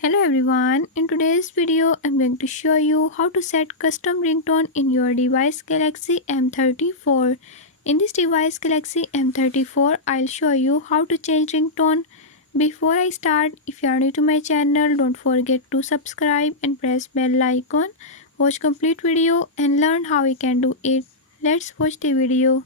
Hello everyone, in today's video I'm going to show you how to set custom ringtone in your device Galaxy M34. In this device Galaxy M34, I'll show you how to change ringtone. Before I start, if you are new to my channel, don't forget to subscribe and press bell icon. Watch complete video and learn how you can do it. Let's watch the video.